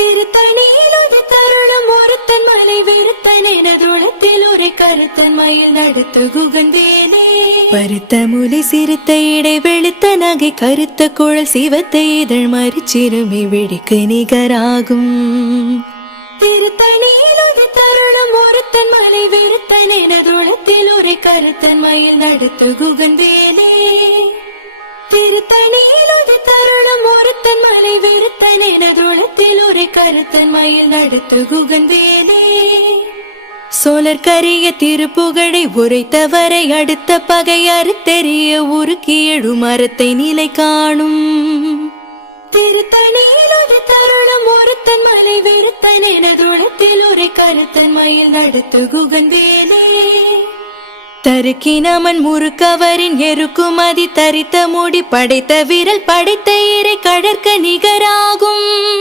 திருத்தணியில் ஒரு தருணம் ஒருத்தன் மலை வெறுத்தன் எனதுளத்தில் ஒரு கருத்தன் மயில் நடத்து குகந்தேனே. பருத்த முலை சிறுத்த இடை வெளுத்த நகை கருத்த குழல் சிவத்த இதழ் மறிச்சிறுமி வெடிக்கு நிகராகும். திருத்தணியில் ஒரு தருணம் ஒருத்தன் மலை வெறுத்தன் எனதுளத்தில் ஒரு கருத்தன் மயில் நடத்து குகந்தேனே. திருத்தணியில் ஒரு தருணம் ஒருத்தன் மலை வெறுத்தன் எனதுளத்தில் ஒரு கருத்தன் மயில் நடத்து குகந்தேனே. சோழர் கரிய திருப்புகழை உரைத்தவரை அடுத்த பகை அறுத்தெறிய உருக்கி எழு மரத்தை நிலை காணும். திருத்தணியில் ஒரு தருணம் ஒருத்தன் மலை வெறுத்தன் எனதுளத்தில் ஒரு கருத்தன் மயில் நடத்து குகந்தேனே. தருக்கினமன் முறுக்கவரின் எருக்குமதி தரித்த முடி படைத்த விரல் படைத்த இறை கடற்க நிகராகும்.